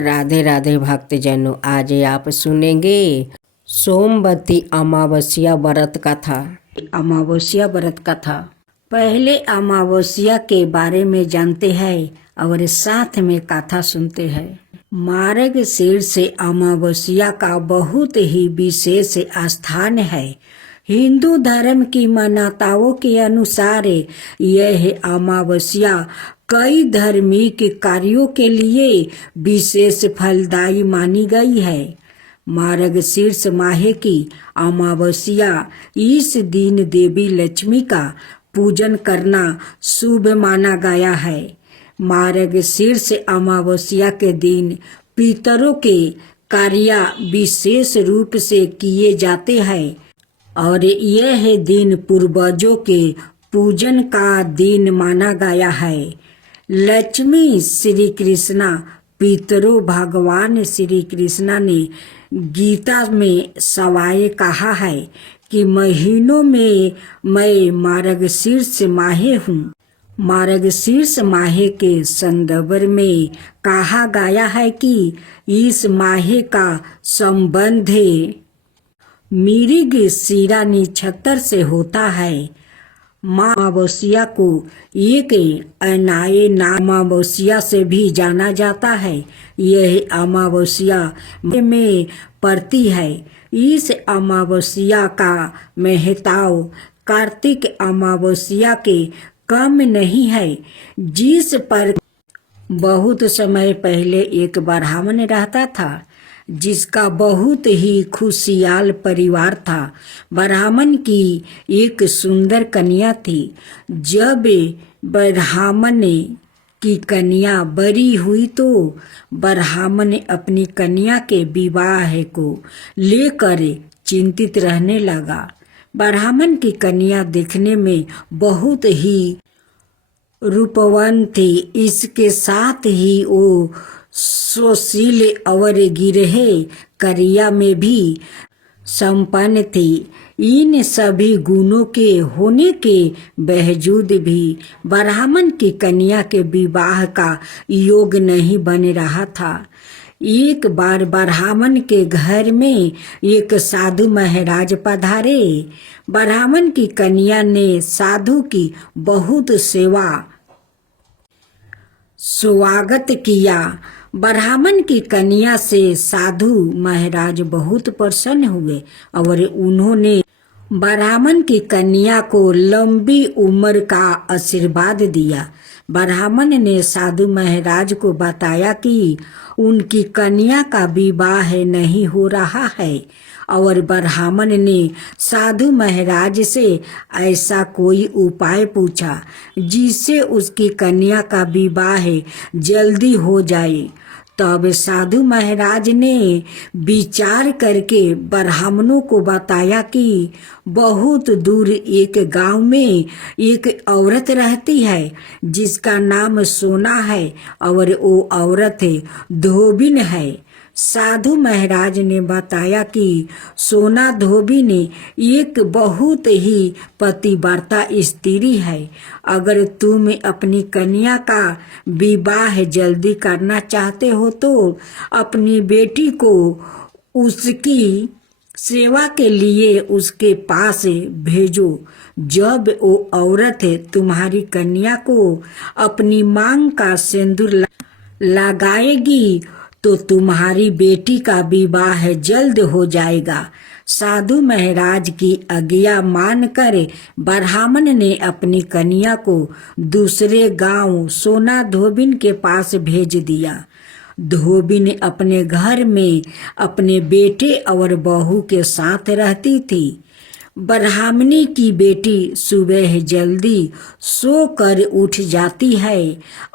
राधे राधे भक्तजनों, आज आप सुनेंगे सोमवती अमावस्या व्रत कथा। अमावस्या व्रत कथा। पहले अमावस्या के बारे में जानते हैं और साथ में कथा सुनते हैं। मार्गशीर्ष अमावस्या का बहुत ही विशेष स्थान है। हिंदू धर्म की मान्यताओं के अनुसार यह अमावस्या कई धार्मिक कार्यों के लिए विशेष फलदायी मानी गई है। मार्गशीर्ष माह की अमावस्या, इस दिन देवी लक्ष्मी का पूजन करना शुभ माना गया है। मार्गशीर्ष अमावस्या के दिन पितरों के कार्य विशेष रूप से किए जाते हैं और यह दिन पूर्वजों के पूजन का दिन माना गया है। लक्ष्मी श्री कृष्णा पितरों भगवान श्री कृष्णा ने गीता में सवाए कहा है कि महीनों में मैं मार्गशीर्ष माह हूँ। मार्गशीर्ष माह के संदर्भ में कहा गया है कि इस माह का संबंध मृगशिरा नक्षत्र से होता है। अमावस्या को एक अनाय अमावस्या से भी जाना जाता है। यह अमावस्या में पड़ती है। इस अमावस्या का महत्व कार्तिक अमावस्या के कम नहीं है, जिस पर बहुत समय पहले एक ब्राह्मण रहता था जिसका बहुत ही खुशहाल परिवार था। ब्राह्मण की एक सुंदर कन्या थी। जब ब्राह्मण की कन्या बड़ी हुई तो ब्राह्मण अपनी कन्या के विवाह को लेकर चिंतित रहने लगा। ब्राह्मण की कन्या देखने में बहुत ही रूपवान थी। इसके साथ ही वो सुशील और गिरह क्रिया में भी संपन्न थी। इन सभी गुणों के होने के बावजूद भी ब्राह्मण की कन्या के विवाह का योग नहीं बन रहा था। एक बार ब्राह्मण के घर में एक साधु महाराज पधारे। ब्राह्मण की कन्या ने साधु की बहुत स्वागत किया। ब्राह्मण की कन्या से साधु महाराज बहुत प्रसन्न हुए और उन्होंने ब्राह्मण की कन्या को लंबी उम्र का आशीर्वाद दिया। ब्राह्मण ने साधु महाराज को बताया कि उनकी कन्या का विवाह नहीं हो रहा है और ब्राह्मण ने साधु महाराज से ऐसा कोई उपाय पूछा जिससे उसकी कन्या का विवाह जल्दी हो जाए। तब साधु महाराज ने विचार करके ब्राह्मणों को बताया कि बहुत दूर एक गांव में एक औरत रहती है जिसका नाम सोना है और वो औरत धोबिन है। साधु महाराज ने बताया कि सोना धोबिन एक बहुत ही पतिव्रता स्त्री है। अगर तुम अपनी कन्या का विवाह जल्दी करना चाहते हो तो अपनी बेटी को उसकी सेवा के लिए उसके पास भेजो। जब वो औरत तुम्हारी कन्या को अपनी मांग का सिंदूर लगाएगी तो तुम्हारी बेटी का विवाह जल्द हो जाएगा। साधु महाराज की आज्ञा मानकर ब्राह्मण ने अपनी कन्या को दूसरे गांव सोना धोबिन के पास भेज दिया। धोबिन अपने घर में अपने बेटे और बहू के साथ रहती थी। ब्राह्मणी की बेटी सुबह जल्दी सोकर उठ जाती है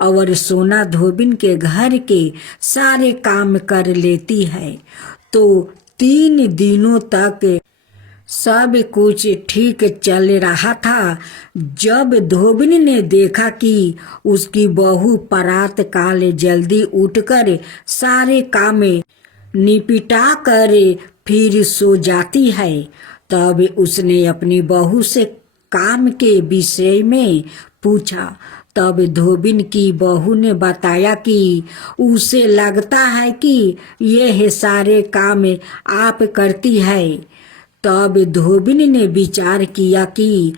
और सोना धोबिन के घर के सारे काम कर लेती है। तो 3 दिनों तक सब कुछ ठीक चल रहा था। जब धोबिन ने देखा कि उसकी बहू प्रात काल जल्दी उठकर सारे काम निपटा कर फिर सो जाती है, तब उसने अपनी बहू से काम के विषय में पूछा। तब धोबिन की बहू ने बताया कि उसे लगता है कि यह सारे काम आप करती है। तब धोबिन ने विचार किया कि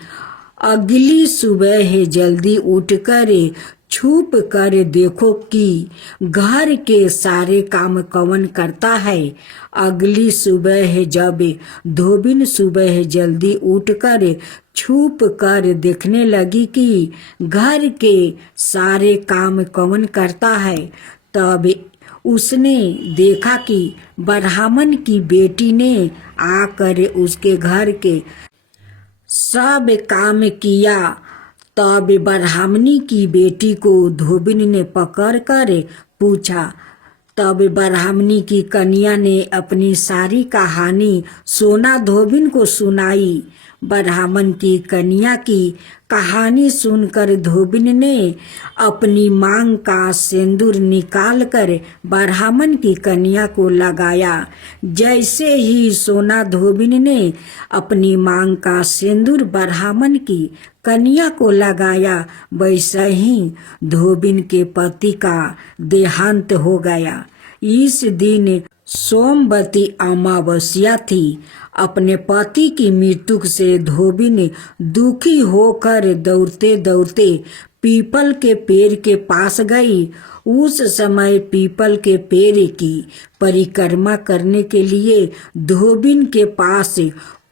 अगली सुबह जल्दी उठकर छुप कर देखो कि घर के सारे काम कौन करता है। अगली सुबह जब धोबिन सुबह जल्दी उठकर छुप कर देखने लगी कि घर के सारे काम कौन करता है, तब उसने देखा कि ब्राह्मण की बेटी ने आकर उसके घर के सब काम किया। तब ब्राह्मणी की बेटी को धोबिन ने पकड़ कर पूछा। तब ब्राह्मणी की कन्या ने अपनी सारी कहानी सोना धोबिन को सुनाई। ब्राह्मण की कन्या की कहानी सुनकर धोबिन ने अपनी मांग का सिंदूर निकालकर ब्राह्मण की कन्या को लगाया। जैसे ही सोना धोबिन ने अपनी मांग का सिंदूर ब्राह्मण की कन्या को लगाया, वैसे ही धोबिन के पति का देहांत हो गया। इस दिन सोमवती अमावस्या थी। अपने पति की मृत्यु से धोबिन दुखी होकर दौड़ते दौड़ते पीपल के पेड़ के पास गई। उस समय पीपल के पेड़ की परिक्रमा करने के लिए धोबिन के पास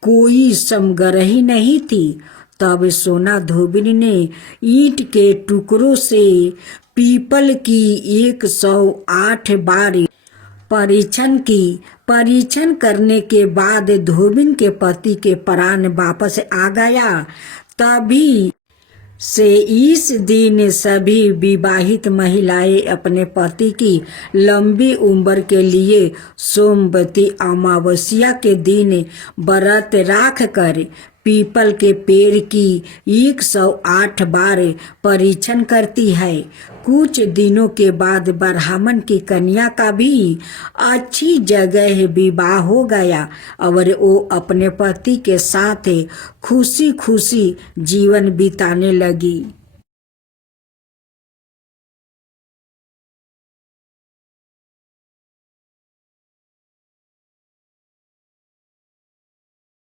कोई समग्रही नहीं थी। तब सोना धोबिन ने ईंट के टुकड़ों से पीपल की 108 बार परीक्षण करने के बाद धोबिन के पति के प्राण वापस आ गया। तभी से इस दिन सभी विवाहित महिलाएं अपने पति की लंबी उम्र के लिए सोमवती अमावस्या के दिन व्रत राख कर पीपल के पेड़ की 108 बार परीक्षण करती है। कुछ दिनों के बाद ब्राह्मण की कन्या का भी अच्छी जगह विवाह हो गया और वो अपने पति के साथ खुशी खुशी जीवन बिताने लगी।